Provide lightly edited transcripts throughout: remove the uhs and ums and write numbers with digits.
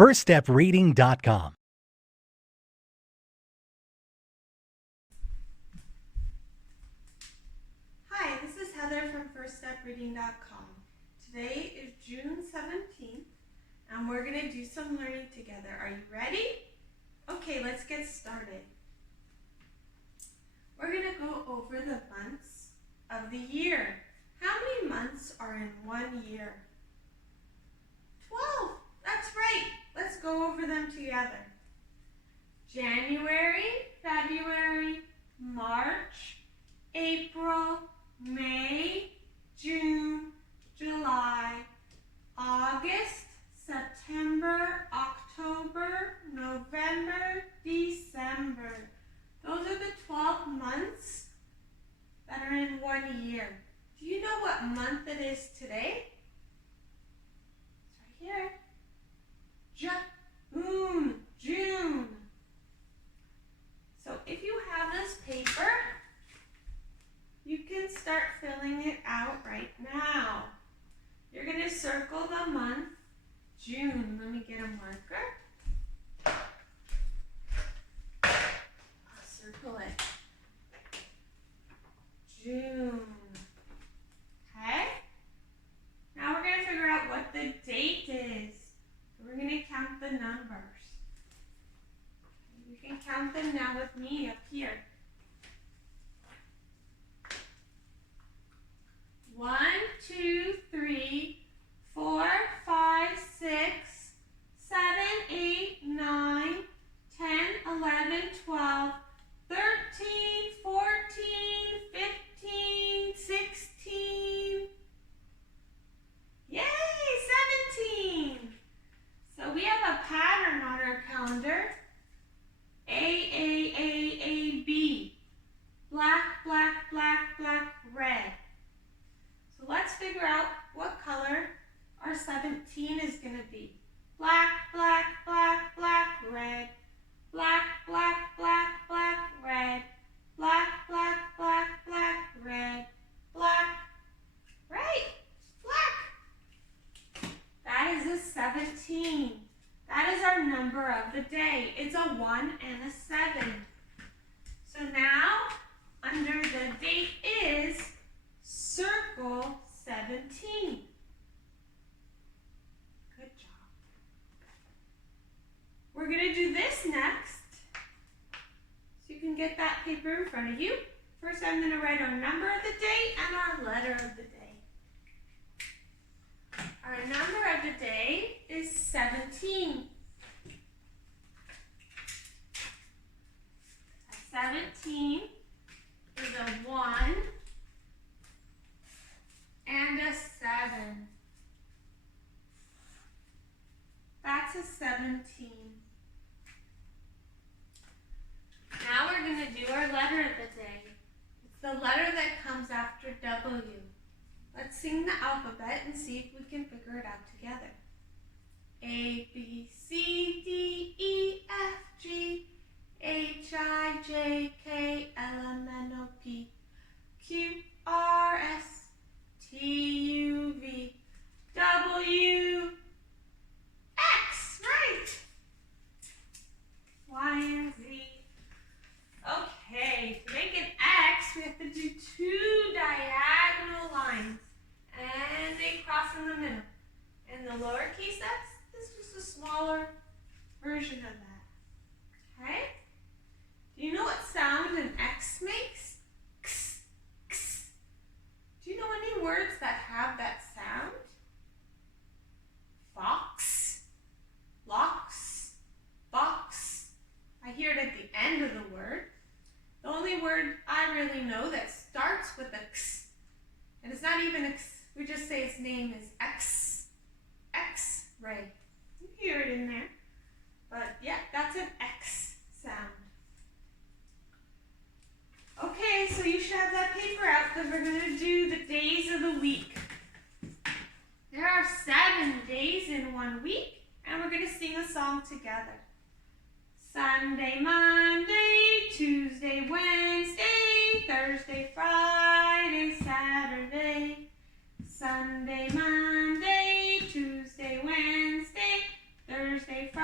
firststepreading.com. Hi, this is Heather from firststepreading.com. Today is June 17th, and we're going to do some learning together. Are you ready? Okay, let's get started. We're going to go over the months of the year. How many months are in 1 year? 12. That's right. Let's go over them together. January, February, March, April, May, June, July, August, September, October, November, December. Those are the 12 months that are in 1 year. Do you know what month it is today? It's right here. June. So if you have this paper, you can start filling it out right now. You're going to circle the month June. Let me get a marker. I'll circle it. June. Okay? Now we're going to figure out what the date is. We're going to count the numbers. You can count them now with me up here. 1, 2, 3, 4, 5, 6, 7, 8, 9, 10, 11, 12, 13, 14, 15, 16. Yay, 17. So we have a pattern on our calendar. A, black, black, black, black, red. So let's figure out what color our 17 is going to be. Black, black, black, black, red. Black, black, black, black, red. Black, black, black, black, red. Black. Right, black. That is a 17. That is our number of the day. It's a 1 and a 7. So now, under the date is, circle 17. Good job. We're going to do this next. So you can get that paper in front of you. First, I'm going to write our number of the day and our letter of the day. Our number of the day is 17. 17 is a 1 and a 7. That's a 17. Now we're going to do our letter of the day. It's the letter that comes after W. Let's sing the alphabet and see if we can figure it out together. A, B, C, D, E, F, G, H, I, J, K, L, M, N, O, P, Q, R, S, T, U, V, W, X. Right. Y and Z. Okay, to make an X, we have to do 2 diagonal lines. And they cross in the middle. And the lowercase x is just a smaller version of that. Okay? Do you know what sound an X makes? X, x. Do you know any words that have that sound? Fox, locks, box. I hear it at the end of the word. The only word I really know that starts with a X, and it's not even X, we just say its name is X. X-ray. You hear it in there. But yeah, that's an X sound. Okay, so you should have that paper out because we're going to do the days of the week. There are 7 days in 1 week, and we're going to sing a song together. Sunday, Monday, Tuesday, Wednesday, Thursday, Friday, Saturday. Sunday, Monday, Tuesday, Wednesday, Thursday, Friday.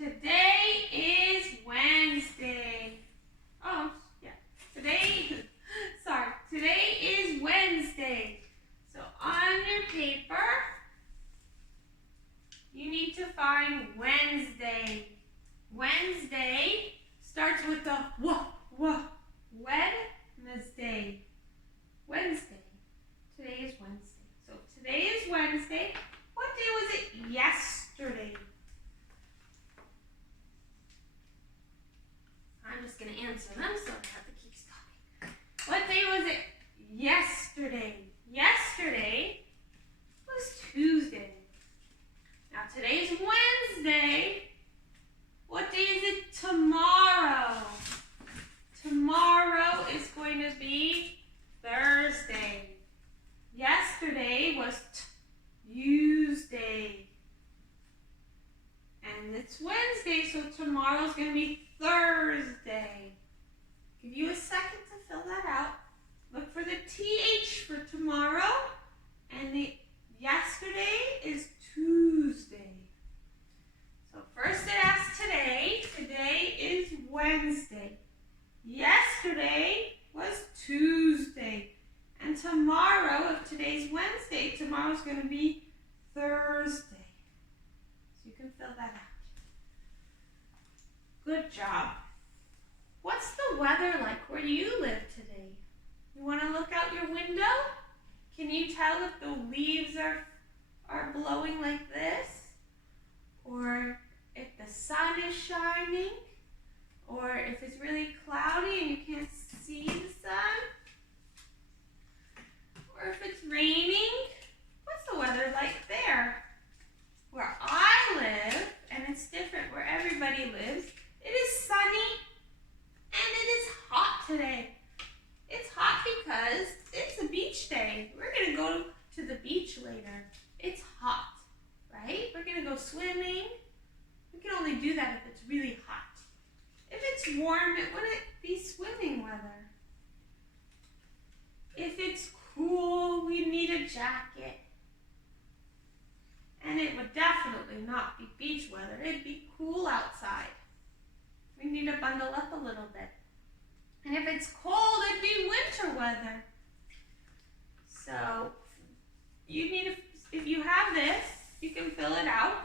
Today is Wednesday. Oh, yeah. Today is Wednesday. So on your paper, you need to find Wednesday. Wednesday starts with the Wednesday. Wednesday. Today is Wednesday. So today is Wednesday. What day was it yesterday? I'm just going to answer them so I have to keep stopping. What day was it yesterday? Yesterday was Tuesday. Now today is Wednesday. What day is it tomorrow? Tomorrow is going to be Thursday. Yesterday was Tuesday. And it's Wednesday, so tomorrow's going to be Thursday. Give you a second to fill that out. Look for the TH for tomorrow. And the yesterday is Tuesday. So first it asks today. Today is Wednesday. Yesterday was Tuesday. And tomorrow, if today's Wednesday, tomorrow's going to be Thursday. So you can fill that out. Good job. What's the weather like where you live today? You want to look out your window? Can you tell if the leaves are blowing like this? Or if the sun is shining? Or if it's really cloudy and you can't see the sun? Or if it's raining? What's the weather like there? Where I live, and it's different where everybody lives, it is sunny and it is hot today. It's hot because it's a beach day. We're going to go to the beach later. It's hot, right? We're going to go swimming. We can only do that if it's really hot. If it's warm, it wouldn't be swimming weather. If it's cool, we need a jacket. And it would definitely not be beach weather. It'd be cool outside. We need to bundle up a little bit. And if it's cold, it'd be winter weather. So you need to, if you have this, you can fill it out.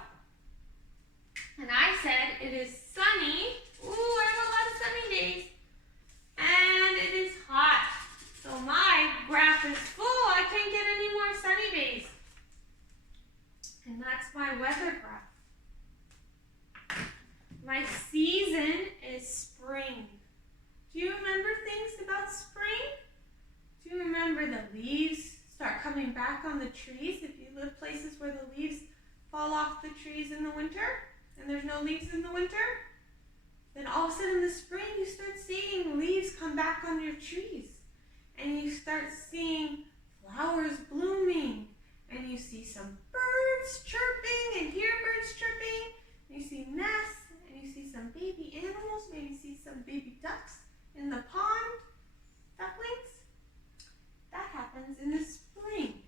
And I said it is sunny. Ooh, I have a lot of sunny days. And it is hot. So my graph is full. I can't get any more sunny days. And that's my weather graph. My season is spring. Do you remember things about spring? Do you remember the leaves start coming back on the trees? If you live places where the leaves fall off the trees in the winter and there's no leaves in the winter, then all of a sudden in the spring you start seeing leaves come back on your trees. And you start seeing flowers blooming. And you see some birds chirping and hear birds chirping. And you see nests and you see some baby animals. Maybe you see some baby ducks in the pond, ducklings. That happens in the spring,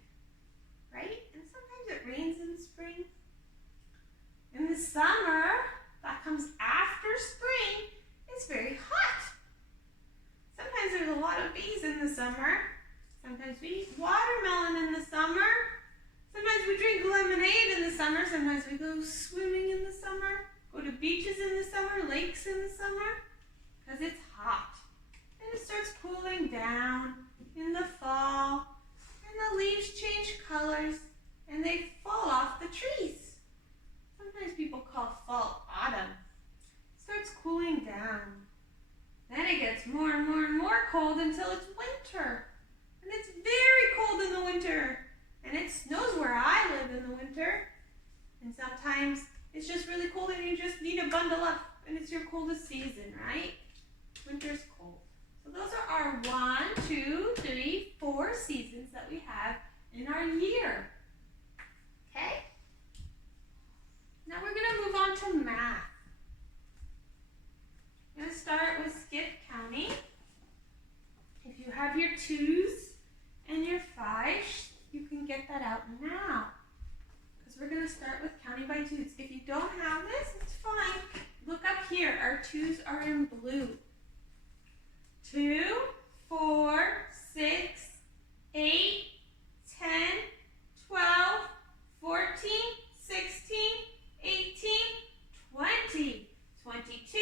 right? And sometimes it rains in the spring. In the summer, that comes after spring, it's very hot. Sometimes there's a lot of bees in the summer. Sometimes we eat watermelon in the summer. Sometimes we drink lemonade in the summer. Sometimes we go swimming in the summer. Go to beaches in the summer, lakes in the summer. Because it's hot. And it starts cooling down in the fall. And the leaves change colors. And they fall off the trees. Sometimes people call fall autumn. It starts cooling down. Then it gets more and more and more cold until it's winter. And it's very cold in the winter. And it snows where I live in the winter. And sometimes it's just really cold and you just need to bundle up. And it's your coldest season, right? Winter's cold. So those are our 1, 2, 3, 4 seasons that we have in our year. Okay? Now we're going to move on to math. I'm going to start with skip counting. If you have your 2s and your 5s, you can get that out now. Because we're going to start with counting by 2s. If you don't have this, it's fine. here, our 2s are in blue. 2, 4, 6, 8, 10, 12, 14, 16, 18, 20, 22,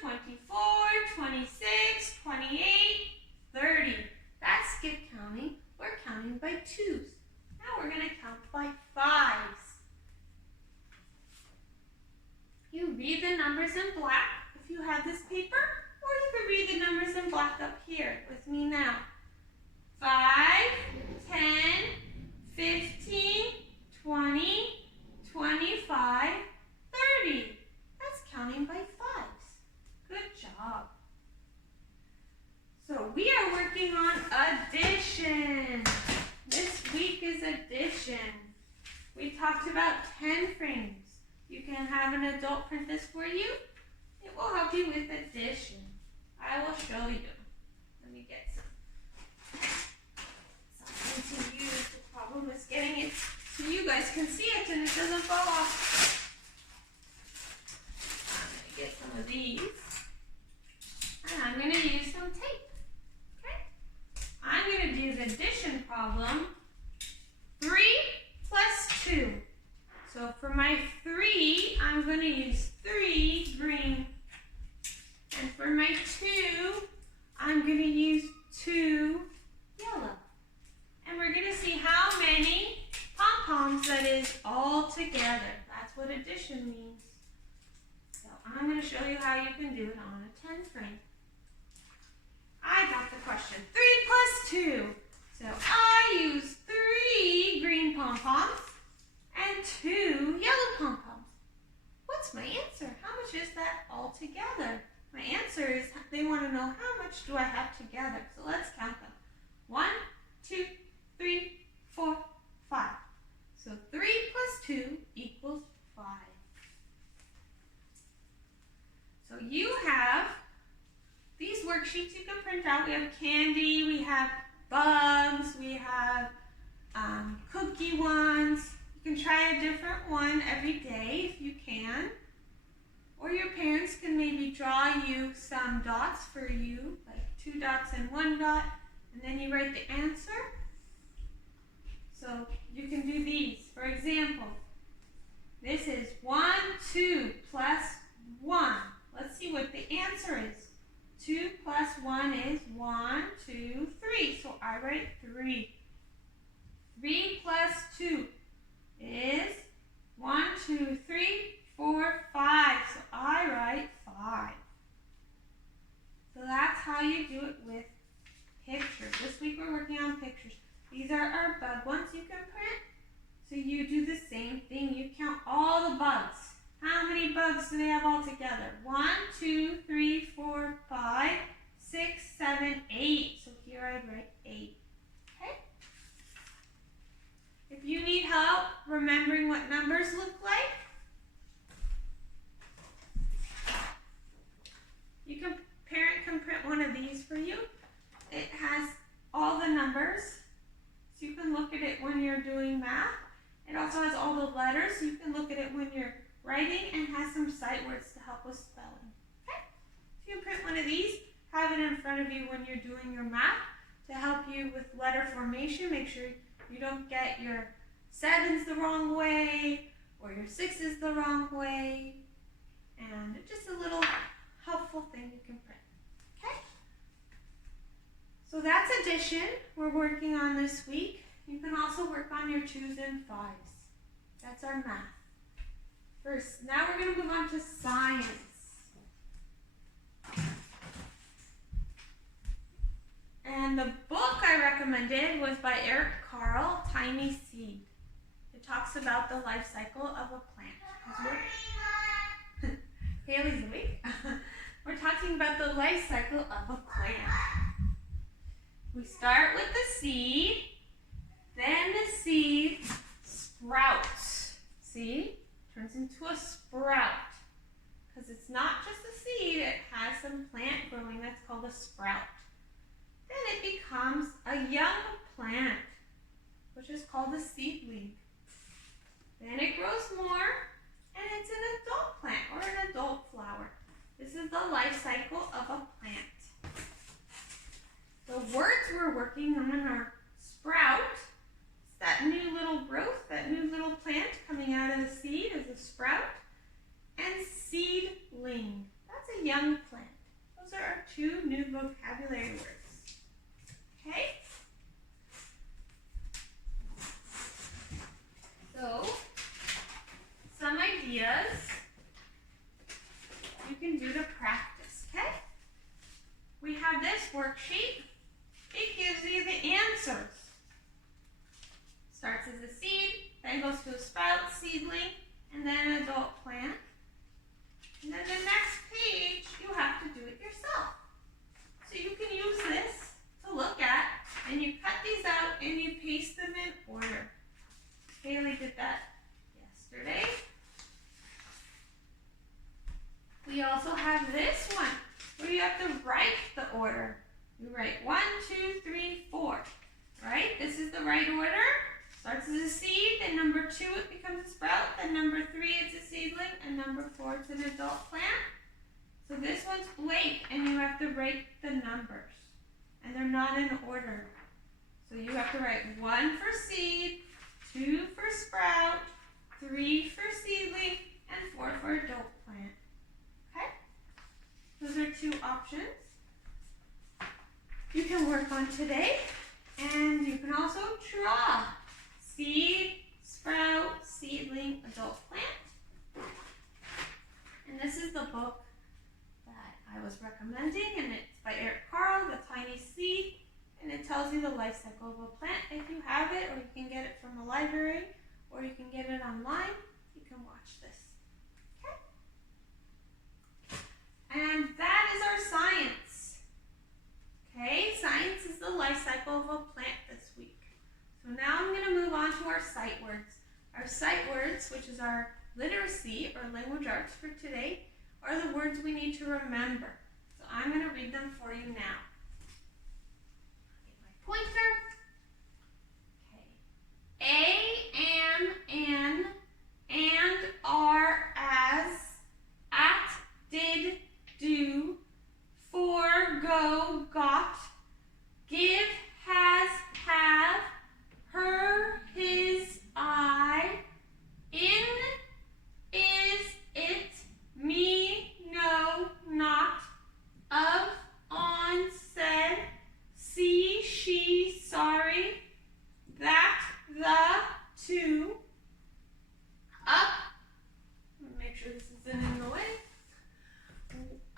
24, 26, 28, 30. That's skip counting. We're counting by 2s. Now we're going to count by 5s. You read the numbers in black if you have this paper, or you can read the numbers in black up here with me now. 5, 10, 15, 20, 25, 30. That's counting by 5s. Good job. So we are working on addition. This week is addition. We talked about 10 frames. You can have an adult print this for you. It will help you with addition. I will show you. Let me get something to use. The problem is getting it so you guys can see it and it doesn't fall off. I'm going to get some of these. And I'm going to use some tape. Okay? I'm going to do the addition problem. 3 plus 2. So for my 3, I'm going to use 3 green. And for my 2, I'm going to use 2 yellow. And we're going to see how many pom-poms that is all together. That's what addition means. So I'm going to show you how you can do it on a 10 frame. I got the question. 3 plus 2. So I use 3 green pom-poms and 2 yellow pom-poms. What's my answer? How much is that all together? My answer is they want to know how much do I have together. So let's count them. 1, 2, 3, 4, 5. So 3 plus 2 equals 5. So you have these worksheets you can print out. We have candy, we have bugs, we have cookie ones. You can try a different one every day if you can. Or your parents can maybe draw you some dots for you, like 2 dots and 1 dot, and then you write the answer. So you can do these. For example, this is 1, 2 plus 1. Let's see what the answer is. 2 plus 1 is 1, 2, 3. So I write 3. 3 plus 2 is 1, 2, 3, 4, 5. So I write 5. So that's how you do it with pictures. This week we're working on pictures. These are our bug ones you can print. So you do the same thing. You count all the bugs. How many bugs do they have all together? 1, 2, 3, 4, 5, 6, 7, 8. So here I write 8. Okay? If you need help remembering what numbers look like, parent can print one of these for you. It has all the numbers, so you can look at it when you're doing math. It also has all the letters, so you can look at it when you're writing, and has some sight words to help with spelling. Okay? If you print one of these, have it in front of you when you're doing your math to help you with letter formation. Make sure you don't get your 7s the wrong way or your 6s the wrong way. And just a little helpful thing you can print. Okay? So that's addition we're working on this week. You can also work on your 2s and 5s. That's our math. First, now we're going to move on to science. And the book I recommended was by Eric Carle, Tiny Seed. It talks about the life cycle of a plant. Haley's awake. We're talking about the life cycle of a plant. We start with the seed, then the seed sprouts. See? Turns into a sprout. Because it's not just a seed, it has some plant growing that's called a sprout. Then it becomes a young plant, which is called a seedling. Then it grows more, and it's an adult plant or an adult flower. is the life cycle of a plant. The words we're working on are sprout. It's that new little growth, that new little plant coming out of the seed is a sprout. And seedling. That's a young plant. Those are our two new vocabulary words. Okay? So, some ideas you can do to practice, okay? We have this worksheet. It gives you the answers. Starts as a seed, then goes to a sprout, seedling, and then an adult plant. And then the next page, you have to do it yourself. So you can use this to look at, and you cut these out and you paste them in order. Haley did that yesterday. We also have this one, where you have to write the order. You write 1, 2, 3, 4, right? This is the right order. Starts as a seed, then number 2 it becomes a sprout, then number 3 it's a seedling, and number 4 it's an adult plant. So this one's blank, and you have to write the numbers, and they're not in order. So you have to write 1 for seed, 2 for sprout, 3 for seedling, and 4 for adult plant. Okay? Those are 2 options you can work on today, and you can also draw. Seed, sprout, seedling, adult plant. And this is the book that I was recommending, and it's by Eric Carle, The Tiny Seed, and it tells you the life cycle of a plant. If you have it, or you can get it from a library, or you can get it online, you can watch this. Okay? And that is our science. Okay, science is the life cycle of a plant this week. So now I'm going to move on to our sight words. Our sight words, which is our literacy or language arts for today, are the words we need to remember. So I'm going to read them for you now. Get my pointer. Okay. A, am, and, are, as, at, did, do, for, go, got, give, has, have, her, his, I, in, is, it, me, no, not, of, on, said, see, she, sorry, that, the, to, up, make sure this isn't in the way,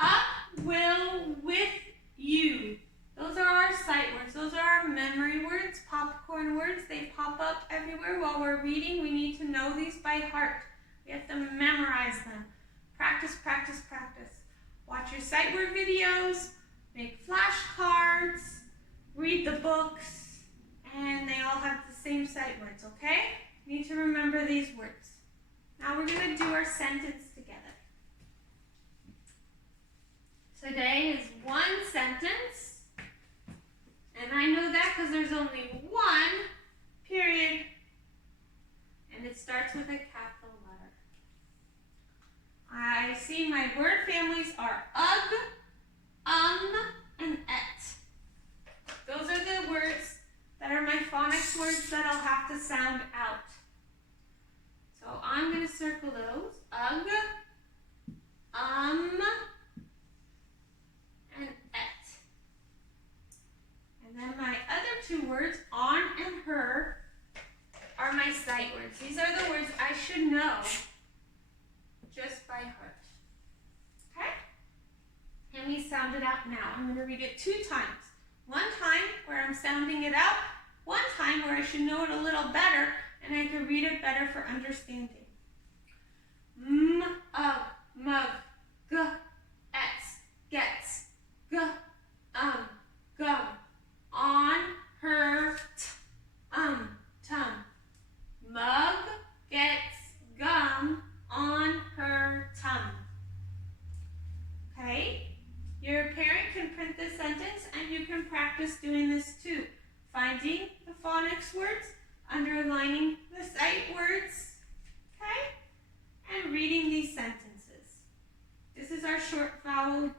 up, will, with, you. Those are our sight words. Those are our memory words, popcorn words. They pop up everywhere while we're reading. We need to know these by heart. We have to memorize them. Practice, practice, practice. Watch your sight word videos, make flashcards, read the books, and they all have the same sight words, okay? You need to remember these words. Now we're going to do our sentence together. Today is one sentence. And I know that because there's only one period, and it starts with a capital letter. I see my word families are ug, and et. Those are the words that are my phonics words that I'll have to sound out. So I'm going to circle those. Ug, and et. And then my other 2 words, on and her, are my sight words. These are the words I should know just by heart. Okay? And we sound it out now. I'm going to read it 2 times. One time where I'm sounding it out, one time where I should know it a little better and I can read it better for understanding. M, mug, g, ets, gets, g, gum, on, her, tum. Mug gets gum on her tum. Okay? Your parent can print this sentence and you can practice doing this too. Finding the phonics words, underlining the sight words, okay? And reading these sentences. This is our short vowel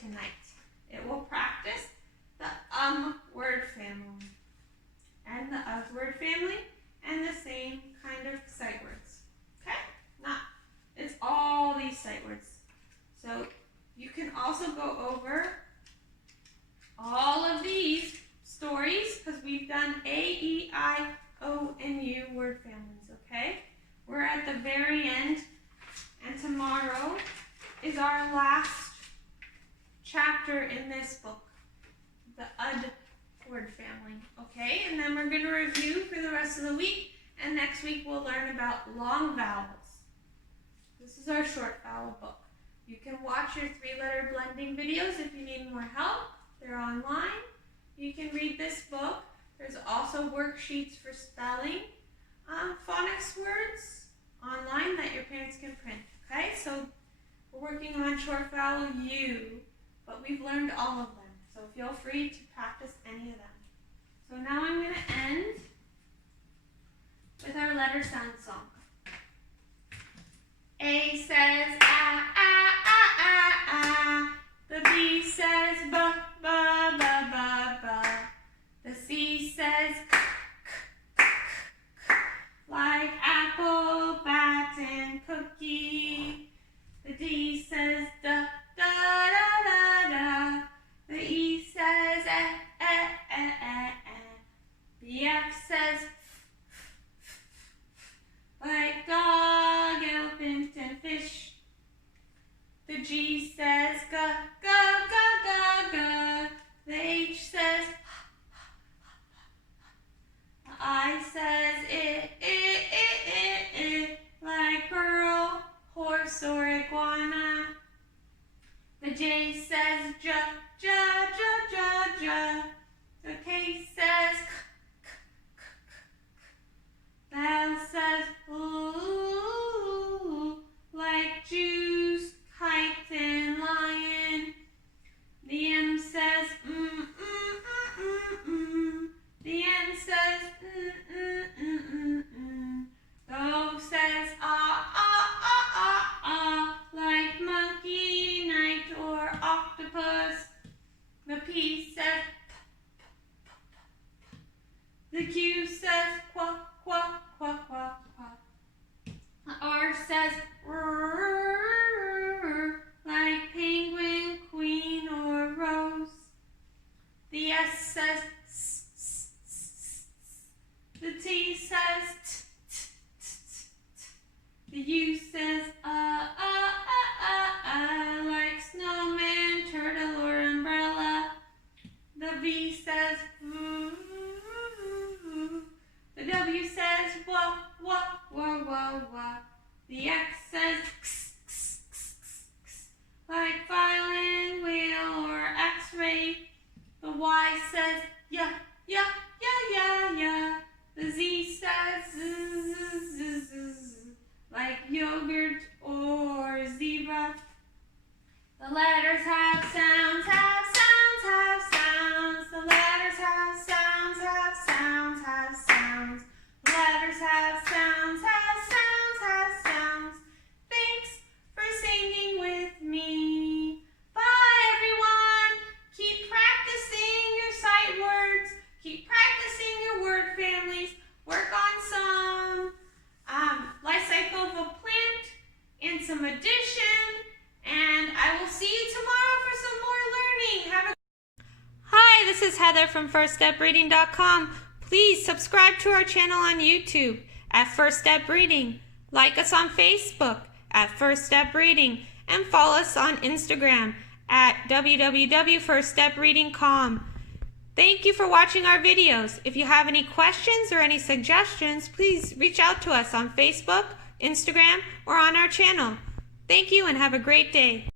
tonight. It will practice the word family and the of word family and the same kind of sight words. Okay? It's all these sight words. So you can also go over all of these stories because we've done A, E, I, O, and U word families, okay? We're at the very end, and tomorrow is our last chapter in this book, the UD word family, okay? And then we're going to review for the rest of the week, and next week we'll learn about long vowels. This is our short vowel book. You can watch your 3-letter blending videos if you need more help. They're online. You can read this book. There's also worksheets for spelling, phonics words online that your parents can print, okay? So we're working on short vowel U, but we've learned all of them. So feel free to practice any of them. So now I'm going to end with our letter sound song. A says ah, ah, ah, ah, ah. The B says ba, ba, ba, ba, ba. The C says k, k, k, k, like apple, bat, and cookie. The D says da, da, da, da, da. The E says eh, eh, eh, eh, eh. The F says like dog, elephant, and fish. The G says ga, ga, ga, ga, ga. The H says the I says it, like girl, horse, or iguana. The J says ja, ja, ja, ja, ja. The K says k, k, k, k, k. The L says ooh, like juice, kite, and lion. The M says mm, mm, mm, mm, mm. The N says mm, mm, mm, mm, mm. The O says ah, ah, ah, ah, ah, like monkey, knight, or octopus. The P says p, p, p, p. The Q says quack, quack, quack, quack, quack. The R says like penguin, queen, or rose. The S says s, s, s, s. The T says t, t, t, t, t. The U says like snowman, turtle, or umbrella. The V says the W says wah, wah, wah, wah, wah. The X says x, x, x, x, x, like violin, whale, or X-ray. The Y says yeah, yeah, yeah, yeah, yeah. The Z says z, z, z, z, z, like yogurt or zebra. The letters have sounds, have sounds, have sounds. The letters have sounds, have sounds, have sounds. The letters have sounds, have sounds, have sounds. Thanks for singing with me. Bye, everyone. Keep practicing your sight words. Keep practicing your word families. Work on some life cycle of a plant and some addition. And I will see you tomorrow for some more learning. Hi, this is Heather from FirstStepReading.com. Please subscribe to our channel on YouTube at First Step Reading. Like us on Facebook at First Step Reading. And follow us on Instagram at www.firststepreading.com. Thank you for watching our videos. If you have any questions or any suggestions, please reach out to us on Facebook, Instagram, or on our channel. Thank you and have a great day.